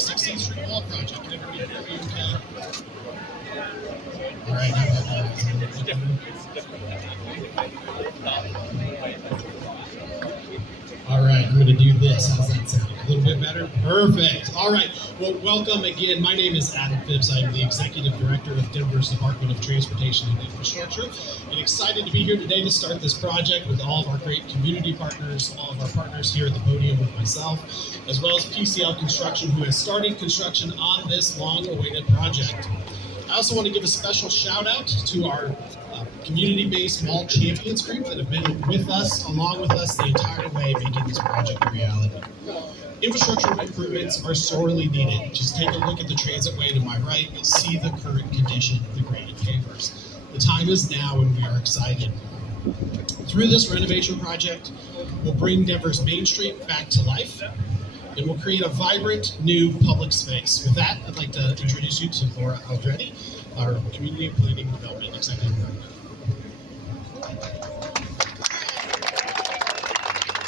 the 16th Street Mall project. Can everybody hear me okay? All right. All right, I'm going to do this. How's that sound? A little bit better? Perfect. All right. Well, welcome again. My name is Adam Phipps. I'm the Executive Director of Denver's Department of Transportation and Infrastructure. And excited to be here today to start this project with all of our great community partners, all of our partners here at the podium with myself, as well as PCL Construction, who has started construction on this long-awaited project. I also want to give a special shout out to our community-based mall champions group that have been with us, along with us, the entire way making this project a reality. Infrastructure improvements are sorely needed. Just take a look at the transitway to my right. You'll see the current condition of the graded pavers. The time is now, and we are excited. Through this renovation project, we'll bring Denver's Main Street back to life, and we'll create a vibrant new public space. With that, I'd like to introduce you to Laura Aldretti, our Community Planning and Development Executive Director.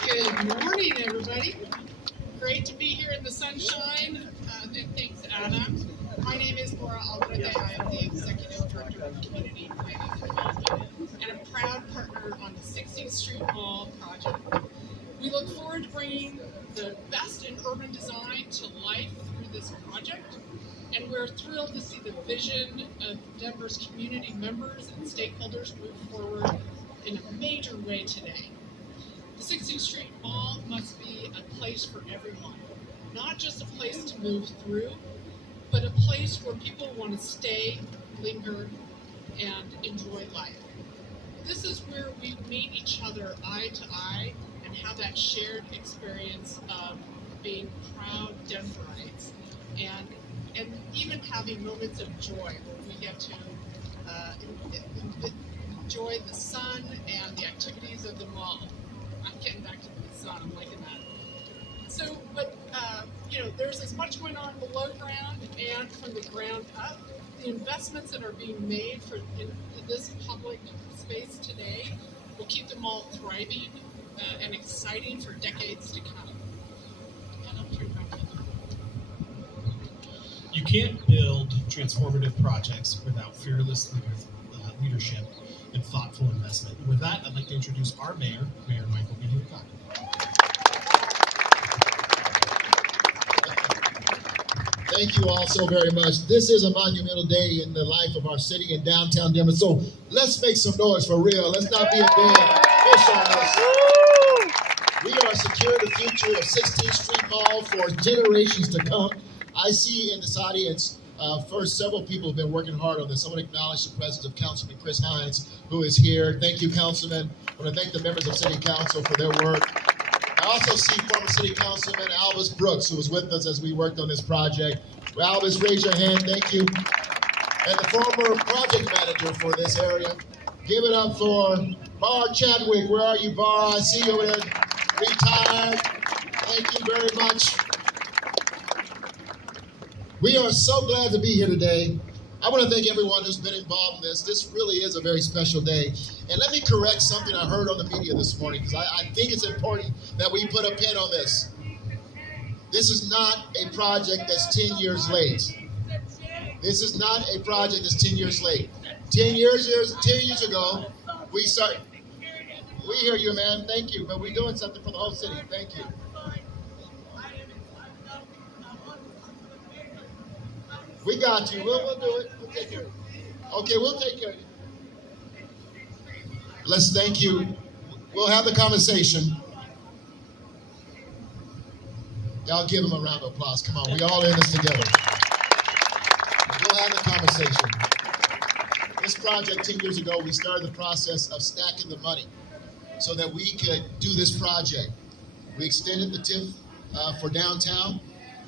Good morning, everybody. Great to be here in the sunshine. And thanks, Adam. My name is Laura Aldretti. I am the Executive Director of Community Planning and Development and a proud partner on the 16th Street Mall project. We look forward to bringing the best in urban design to life through this project, and we're thrilled to see the vision of Denver's community members and stakeholders move forward in a major way today. The 16th Street Mall must be a place for everyone, not just a place to move through, but a place where people want to stay, linger, and enjoy life. This is where we meet each other eye to eye and have that shared experience of being proud Denverites and even having moments of joy where we get to enjoy the sun and the activities of the mall. I'm getting back to the sun, I'm liking that. So, but, there's as much going on below ground and from the ground up. The investments that are being made in this public space today will keep the mall thriving and exciting for decades to come. And I'll turn it back to you. You can't build transformative projects without fearless leadership and thoughtful investment. And with that, I'd like to introduce our mayor, Mayor Michael B. Hancock. Thank you all so very much. This is a monumental day in the life of our city in downtown Denver. So let's make some noise for real. Let's not be a dead fish on this. We are securing the future of 16th Street Mall for generations to come. I see in this audience, first, several people have been working hard on this. I want to acknowledge the presence of Councilman Chris Hines, who is here. Thank you, Councilman. I want to thank the members of City Council for their work. I also see former City Councilman Alvis Brooks, who was with us as we worked on this project. Alvis, raise your hand. Thank you. And the former project manager for this area. Give it up for Bar Chadwick. Where are you, Bar? I see you over there. Retired. Thank you very much. We are so glad to be here today. I want to thank everyone who's been involved in this. This really is a very special day. And let me correct something I heard on the media this morning, because I think it's important that we put a pin on this. This is not a project that's 10 years late. This is not a project that's 10 years late. 10 years ago, we started. We hear you, man. Thank you. But we're doing something for the whole city. Thank you. We got you. We'll do it. We'll take care of it. Okay, we'll take care of it. Let's thank you. We'll have the conversation. Y'all give them a round of applause. Come on, we all in this together. We'll have the conversation. This project 10 years ago, we started the process of stacking the money so that we could do this project. We extended the TIF for downtown.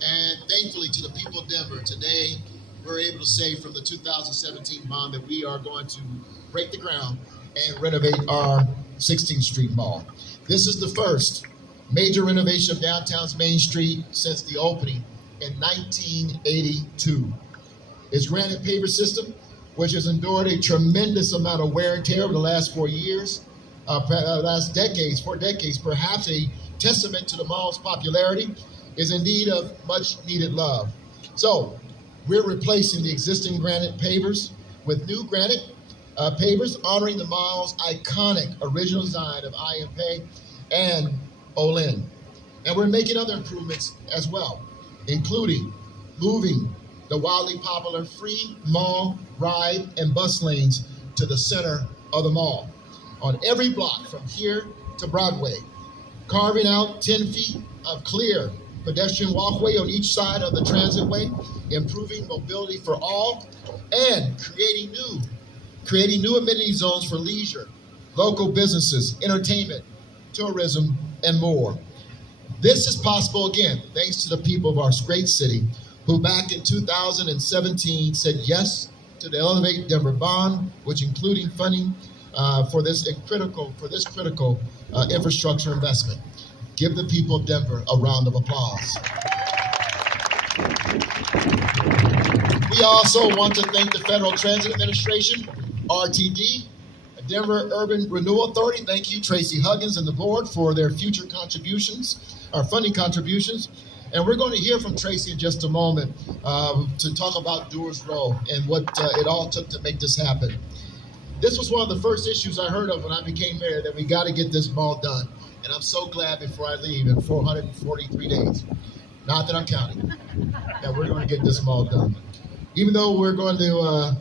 And thankfully to the people of Denver, today we're able to say from the 2017 bond that we are going to break the ground and renovate our 16th Street Mall. This is the first major renovation of downtown's Main Street since the opening in 1982. Its granite paver system, which has endured a tremendous amount of wear and tear over the last 4 years, last decades, 4 decades, perhaps a testament to the mall's popularity. is in need of much needed love. So we're replacing the existing granite pavers with new granite pavers honoring the mall's iconic original design of I.M. and Olin. And we're making other improvements as well, including moving the wildly popular free mall ride and bus lanes to the center of the mall on every block from here to Broadway, carving out 10 feet of clear pedestrian walkway on each side of the transitway, improving mobility for all, and creating new amenity zones for leisure, local businesses, entertainment, tourism, and more. This is possible, again, thanks to the people of our great city who back in 2017 said yes to the Elevate Denver bond, which including funding for this critical infrastructure investment. Give the people of Denver a round of applause. We also want to thank the Federal Transit Administration, RTD, Denver Urban Renewal Authority. Thank you, Tracy Huggins and the board, for their future contributions, our funding contributions. And we're going to hear from Tracy in just a moment to talk about Doers Row and what it all took to make this happen. This was one of the first issues I heard of when I became mayor, that we got to get this mall done. And I'm so glad before I leave in 443 days, not that I'm counting, that we're going to get this mall done. Even though we're going to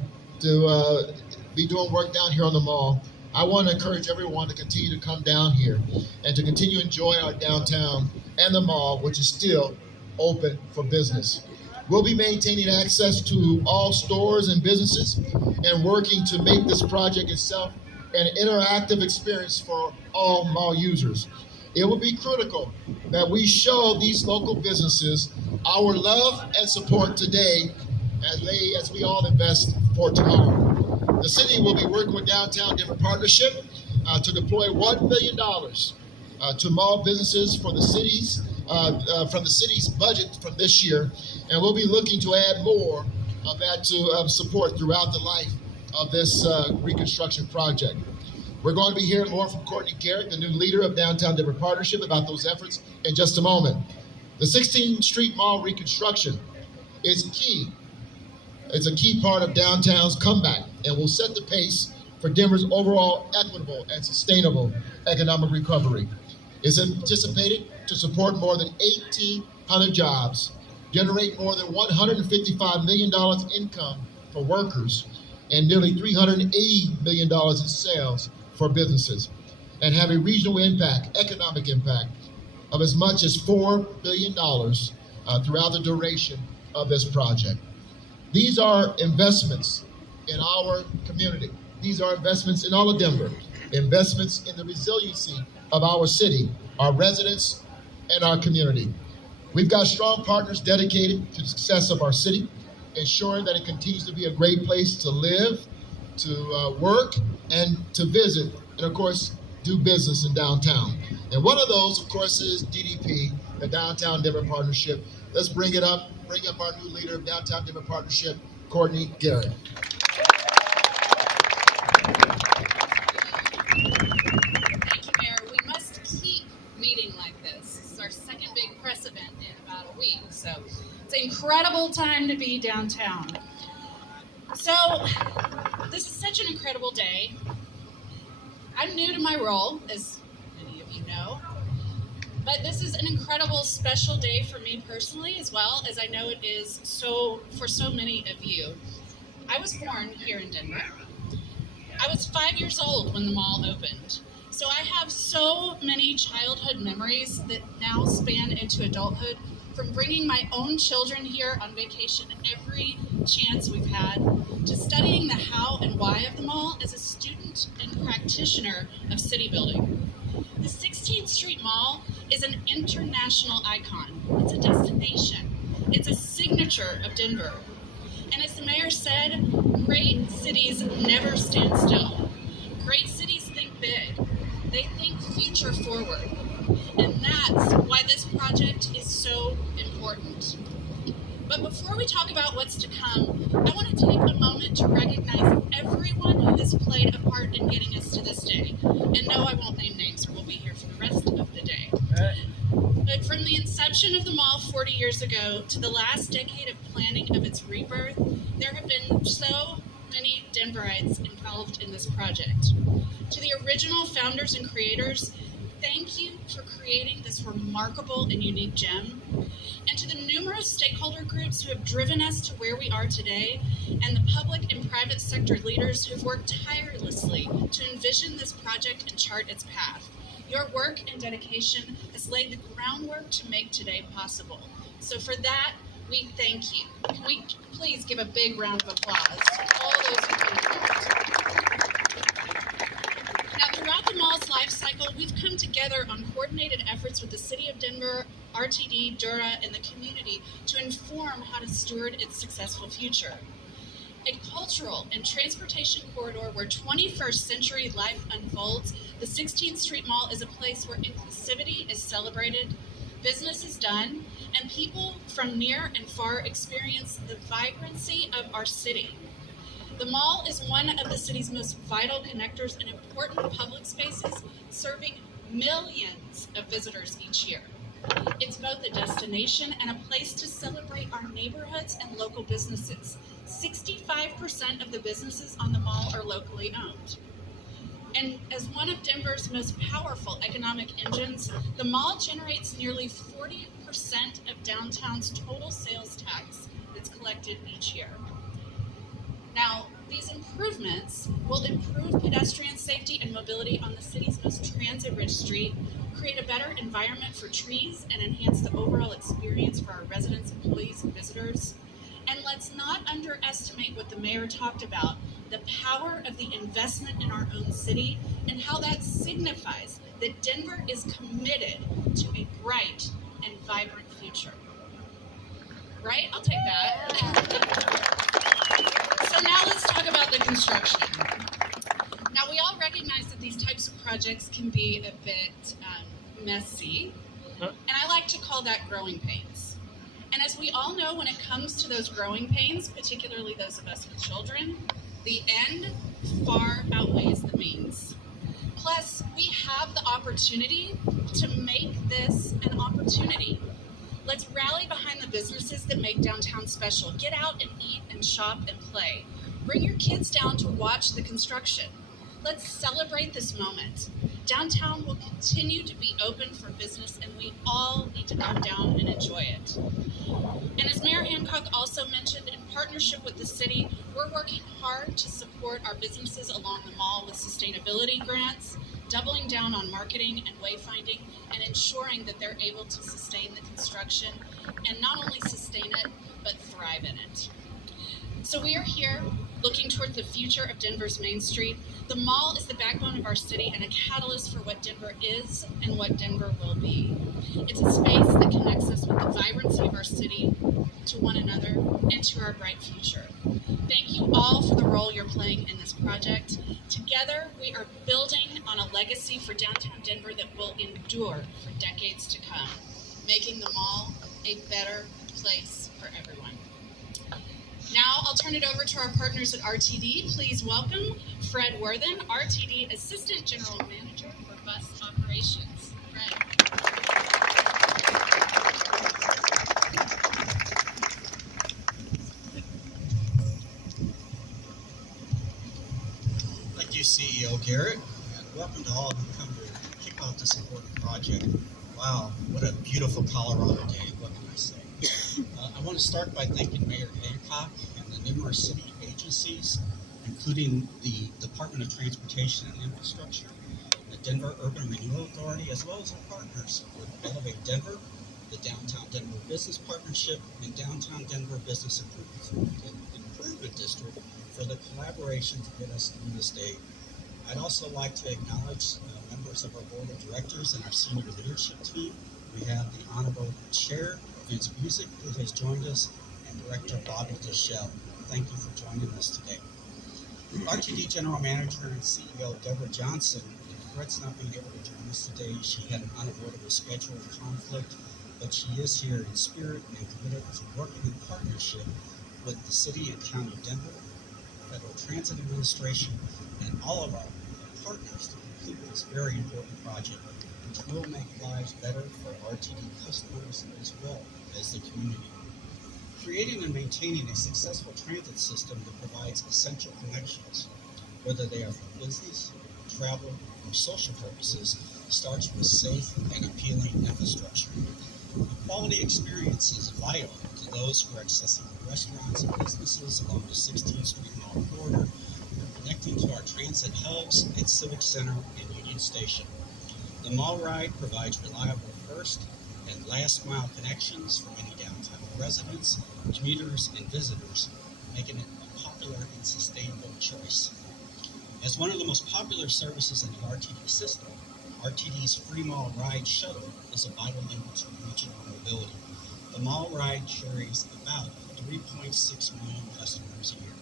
be doing work down here on the mall, I want to encourage everyone to continue to come down here and to continue to enjoy our downtown and the mall, which is still open for business. We'll be maintaining access to all stores and businesses and working to make this project itself an interactive experience for all mall users. It will be critical that we show these local businesses our love and support today as we all invest for tomorrow. The city will be working with Downtown Denver Partnership to deploy $1 million to mall businesses for the cities from the city's budget from this year, and we'll be looking to add more of that to support throughout the life of this reconstruction project. We're going to be hearing more from Courtney Garrett, the new leader of Downtown Denver Partnership, about those efforts in just a moment. The 16th Street Mall reconstruction is key. It's a key part of downtown's comeback and will set the pace for Denver's overall equitable and sustainable economic recovery. It's anticipated to support more than 1,800 jobs, generate more than $155 million income for workers, and nearly $380 million in sales for businesses, and have a regional impact, economic impact, of as much as $4 billion throughout the duration of this project. These are investments in our community. These are investments in all of Denver, investments in the resiliency of our city, our residents, and our community. We've got strong partners dedicated to the success of our city, ensuring that it continues to be a great place to live, to work, and to visit, and of course, do business in downtown. And one of those, of course, is DDP, the Downtown Denver Partnership. Let's bring up our new leader of Downtown Denver Partnership, Courtney Garrett. Thank you, Mayor. We must keep meeting like this. This is our second big press event in about a week, so it's an incredible time to be downtown. So, this is such an incredible day. I'm new to my role, as many of you know, but this is an incredible, special day for me personally, as well as I know it is for so many of you. I was born here in Denver. I was 5 years old when the mall opened. So I have so many childhood memories that now span into adulthood, from bringing my own children here on vacation every chance we've had, to studying the how and why of the mall as a student and practitioner of city building. The 16th Street Mall is an international icon. It's a destination. It's a signature of Denver. And as the mayor said, great cities never stand still. Great cities think big. They think future forward. And that's why this project is so important. But before we talk about what's to come, I want to take a moment to recognize everyone who has played a part in getting us to this day. And no, I won't name names, or we'll be here for the rest of the day. But from the inception of the mall 40 years ago to the last decade of planning of its rebirth, there have been so many Denverites involved in this project. To the original founders and creators, thank you for creating this remarkable and unique gem. And to the numerous stakeholder groups who have driven us to where we are today, and the public and private sector leaders who've worked tirelessly to envision this project and chart its path. Your work and dedication has laid the groundwork to make today possible. So for that, we thank you. Can we please give a big round of applause to all those who contributed? Now, throughout the mall's life cycle, we've come together on coordinated efforts with the City of Denver, RTD, Dura, and the community to inform how to steward its successful future. A cultural and transportation corridor where 21st century life unfolds, the 16th Street Mall is a place where inclusivity is celebrated, business is done, and people from near and far experience the vibrancy of our city. The mall is one of the city's most vital connectors and important public spaces, serving millions of visitors each year. It's both a destination and a place to celebrate our neighborhoods and local businesses. 65% of the businesses on the mall are locally owned. And as one of Denver's most powerful economic engines, the mall generates nearly 40% of downtown's total sales tax that's collected each year. Now, these improvements will improve pedestrian safety and mobility on the city's most transit-rich street, create a better environment for trees, and enhance the overall experience for our residents, employees, and visitors. And let's not underestimate what the mayor talked about, the power of the investment in our own city and how that signifies that Denver is committed to a bright and vibrant future. Right? I'll take that. So now let's talk about the construction. Now we all recognize that these types of projects can be a bit messy, and I like to call that growing pains. And as we all know, when it comes to those growing pains, particularly those of us with children, the end far outweighs the means. Plus, we have the opportunity to make this an opportunity. Let's rally behind the businesses that make downtown special. Get out and eat and shop and play. Bring your kids down to watch the construction. Let's celebrate this moment. Downtown will continue to be open for business, and we all need to come down and enjoy it. And as Mayor Hancock also mentioned, in partnership with the city, we're working hard to support our businesses along the mall with sustainability grants, doubling down on marketing and wayfinding, and ensuring that they're able to sustain the construction, and not only sustain it, but thrive in it. So we are here looking toward the future of Denver's Main Street. The mall is the backbone of our city and a catalyst for what Denver is and what Denver will be. It's a space that connects us with the vibrancy of our city, to one another, and to our bright future. Thank you all for the role you're playing in this project. Together, we are building on a legacy for downtown Denver that will endure for decades to come, making the mall a better place for everyone. Now I'll turn it over to our partners at RTD. Please welcome Fred Worthen, RTD Assistant General Manager for Bus Operations. Fred. Thank you, CEO Garrett, and welcome to all who come to kick off this important project. Wow, what a beautiful Colorado day, what can I say? I want to start by thanking Mayor Hancock and the numerous city agencies, including the Department of Transportation and Infrastructure, the Denver Urban Renewal Authority, as well as our partners with Elevate Denver, the Downtown Denver Business Partnership, and Downtown Denver Business Improvement District for the collaboration to get us through this day. I'd also like to acknowledge members of our board of directors and our senior leadership team. We have the Honorable Chair, Vince Music, who has joined us, and Director Bobby Deschelle. Thank you for joining us today. RTD General Manager and CEO Deborah Johnson regrets not being able to join us today. She had an unavoidable schedule conflict, but she is here in spirit and committed to working in partnership with the City and County of Denver, Federal Transit Administration, and all of our partners to complete this very important project. which will make lives better for RTD customers as well as the community. Creating and maintaining a successful transit system that provides essential connections, whether they are for business, travel, or social purposes, starts with safe and appealing infrastructure. A quality experience is vital to those who are accessing restaurants and businesses along the 16th Street Mall corridor, connecting to our transit hubs at Civic Center and Union Station. The Mall Ride provides reliable first and last mile connections for many downtown residents, commuters, and visitors, making it a popular and sustainable choice. As one of the most popular services in the RTD system, RTD's Free Mall Ride Shuttle is a vital link to regional mobility. The Mall Ride carries about 3.6 million customers a year.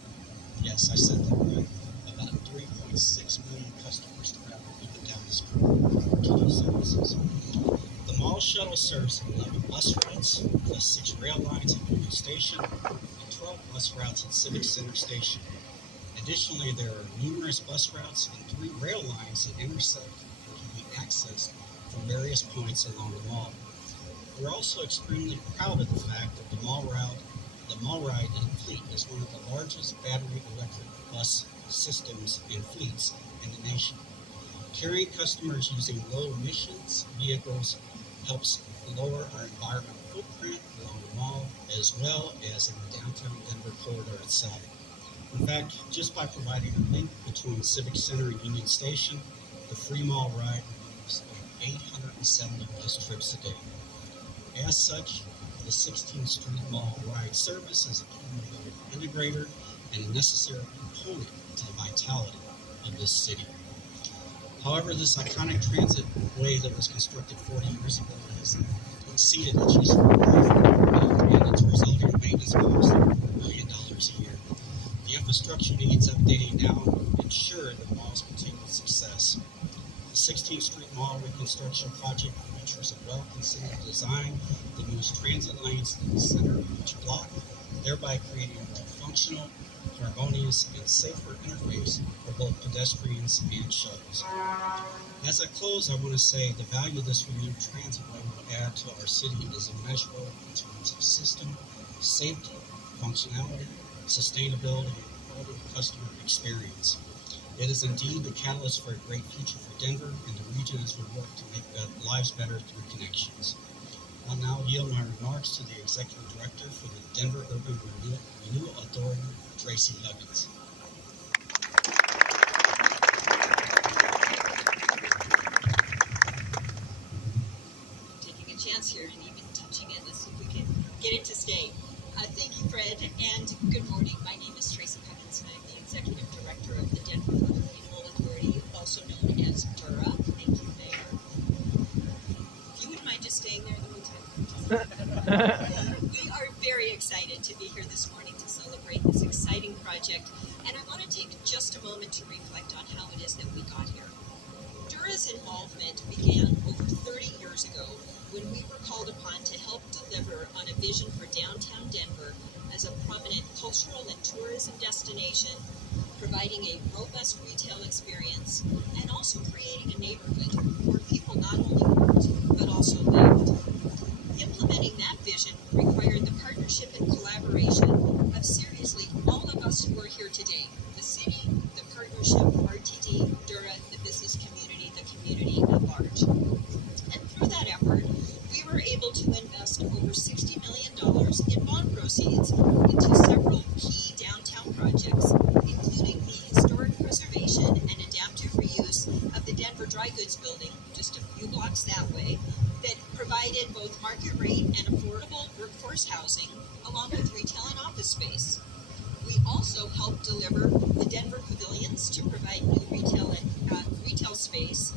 Yes, I said that right. About 3.6 million customers travel up and down this corridor for RTD services. The Mall Shuttle serves 11 bus routes, plus 6 rail lines at Union Station, and 12 bus routes at Civic Center Station. Additionally, there are numerous bus routes and 3 rail lines that intersect and can be accessed from various points along the mall. We're also extremely proud of the fact that the Mall Ride and fleet is one of the largest battery electric bus systems and fleets in the nation. Carrying customers using low emissions vehicles helps lower our environmental footprint along the mall as well as in the downtown Denver corridor itself. In fact, just by providing a link between Civic Center and Union Station, the Free Mall Ride removes 870 bus trips a day. As such, the 16th Street Mall Ride service is a community integrator and a necessary component to the vitality of this city. However, this iconic transit way that was constructed 40 years ago has exceeded its useful life, and its resulting maintenance costs $1 million a year. The infrastructure needs updating now to ensure the mall's continued success. The 16th Street Mall reconstruction project features a well-considered design that moves transit lanes to the center of each block, thereby creating a more functional, harmonious, and safer interface for both pedestrians and shuttles. As I close, I want to say the value this renewed transitway will add to our city is immeasurable in terms of system, safety, functionality, sustainability, and quality of customer experience. It is indeed the catalyst for a great future for Denver and the region as we work to make lives better through connections. I'll now yield my remarks to the Executive Director for the Denver Urban Renewal Authority, Tracy Huggins. Taking a chance here and even touching in to see if we can get it to stay. Thank you, Fred, and good morning. My name is Tracy Huggins, and I'm the Executive Director of the Denver Urban Renewal Authority, also known as DURA. Thank you, Mayor. If you wouldn't mind just staying there the whole time. We are very excited to be here this morning to celebrate this exciting project, and I want to take just a moment to reflect on how it is that we got here. DURA's involvement began over 30 years ago when we were called upon to help deliver on a vision for downtown Denver as a prominent cultural and tourism destination, providing a robust retail experience, and also creating a neighborhood where people not only worked but also lived. Implementing that vision required the partnership and collaboration of seriously all of us who are here today: the city, the partnership, RTD, DURA, the business community, the community at large. And through that effort, we were able to invest over $60 million in bond proceeds into several key downtown projects, including the historic preservation and adaptive reuse of the Denver Dry Goods Building, just a few blocks that way, that provided both market rate and affordable workforce housing, along with retail and office space. We also helped deliver the Denver Pavilions to provide new retail and retail space.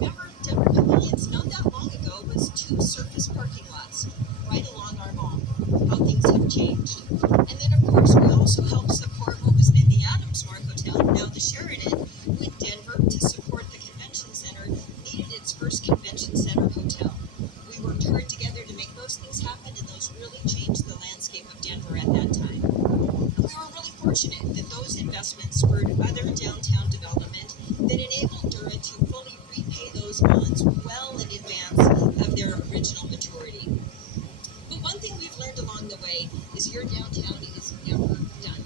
Remember, Denver Pavilions not that long ago was 2 surface parking lots right along our mall. How things have changed. And then, of course, we also helped support what was then the Adams Mark Hotel, now the Sheraton, with Denver to support the convention center, needed its first convention center hotel. We worked hard together to make those things happen, and those really changed the landscape of Denver at that time. And we were really fortunate that those investments spurred other downtown development that enabled DURA to fully repay those bonds well in is your downtown is never done.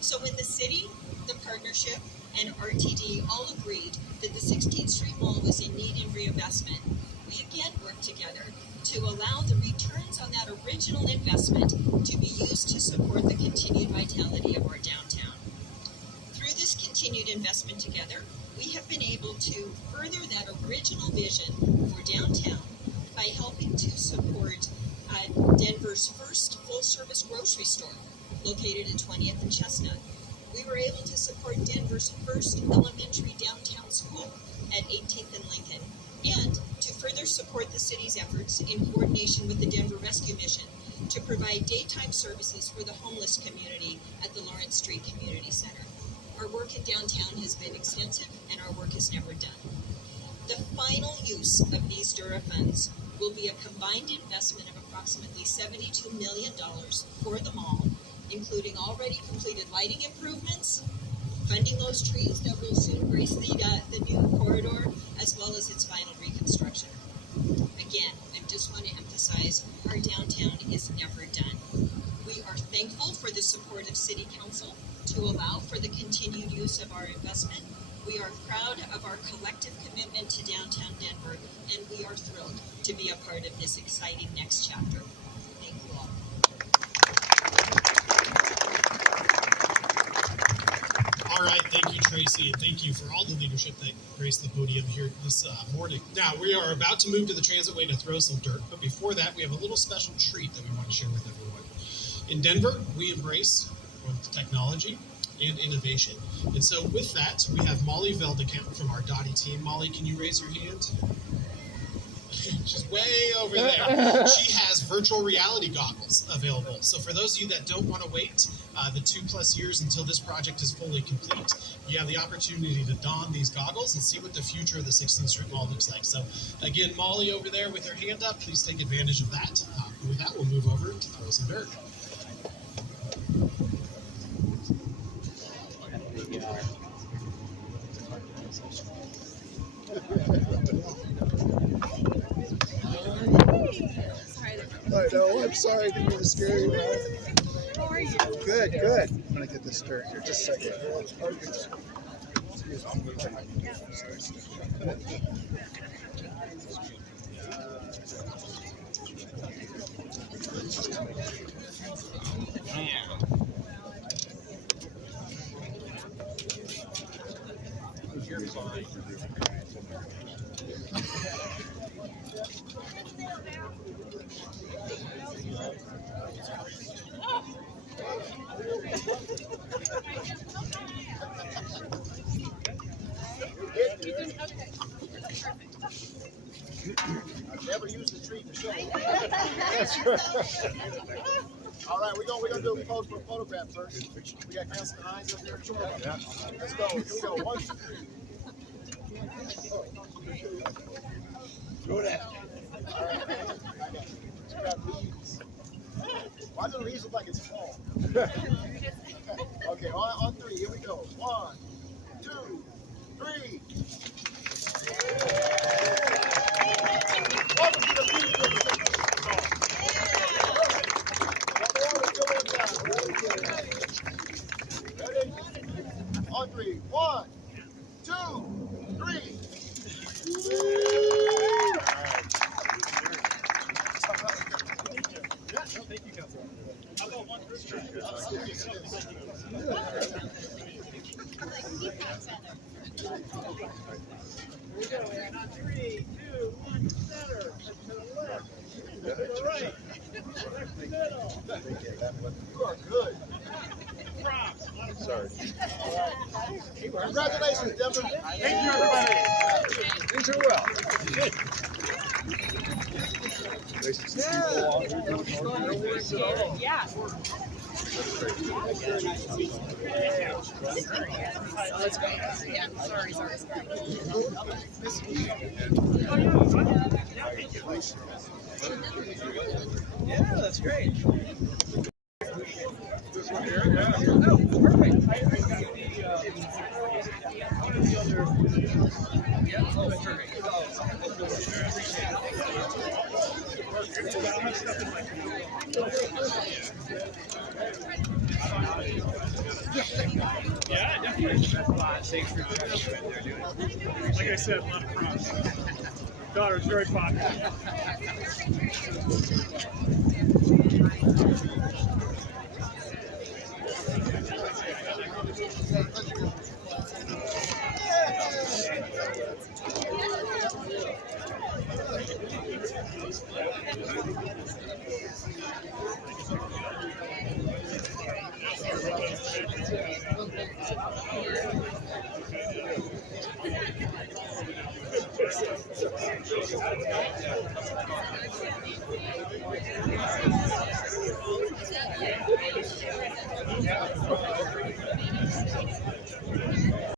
So when the city, the partnership, and RTD all agreed that the 16th Street Mall was in need of reinvestment, we again worked together to allow the returns on that original investment to be used to support the continued vitality of our downtown. Through this continued investment together, we have been able to further that original vision for downtown by helping to support Denver's first full-service grocery store, located at 20th and Chestnut. We were able to support Denver's first elementary downtown school at 18th and Lincoln, and to further support the city's efforts in coordination with the Denver Rescue Mission to provide daytime services for the homeless community at the Lawrence Street Community Center. Our work in downtown has been extensive, and our work is never done. The final use of these DURA funds will be a combined investment of approximately $72 million for the mall, including already completed lighting improvements, funding those trees that will soon grace the new corridor, as well as its final reconstruction. Again, I just want to emphasize, our downtown is never done. We are thankful for the support of City Council to allow for the continued use of our investment. We are proud of our collective commitment to downtown Denver, and we are thrilled to be a part of this exciting next chapter. Thank you all. All right, thank you, Tracy, and thank you for all the leadership that graced the podium here this morning. Now, we are about to move to the Transitway to throw some dirt, but before that, we have a little special treat that we want to share with everyone. In Denver, we embrace both technology and innovation. And so with that, we have Molly Veldecamp from our Dottie team. Molly, can you raise your hand? She's way over there. She has virtual reality goggles available. So for those of you that don't want to wait the 2+ years until this project is fully complete, you have the opportunity to don these goggles and see what the future of the 16th Street Mall looks like. So again, Molly over there with her hand up, please take advantage of that. And with that, we'll move over to throw some dirt. I know, I'm sorry, I didn't mean to scare you. How are you? Good, good. I'm gonna get this dirt here, just a second. I've never used the tree to show. That's right. All right, we're gonna do a pose for a photograph first. We got Councilman Hines up there. Yeah. Let's go. Here we go. 1, 2, 3. Throw that. All right. I got it. It's got leaves. Why do the leaves look like it's fall? Okay, on 3. Here we go. 1, 2, 3. Welcome to the beauty of the Ready? On 3. 1, 2, 3. Thank you, Councilor. How about one first? Here we go, Aaron. On 3, 2, 1, center. To the left. To the right. Left middle. You are good. Sorry. All right. Congratulations, Denver. Thank you, everybody. You do well. Yeah. Yeah, that's great. guys the best of luck. Thanks for what they're doing. Like I said, a lot of props. Daughter's very popular.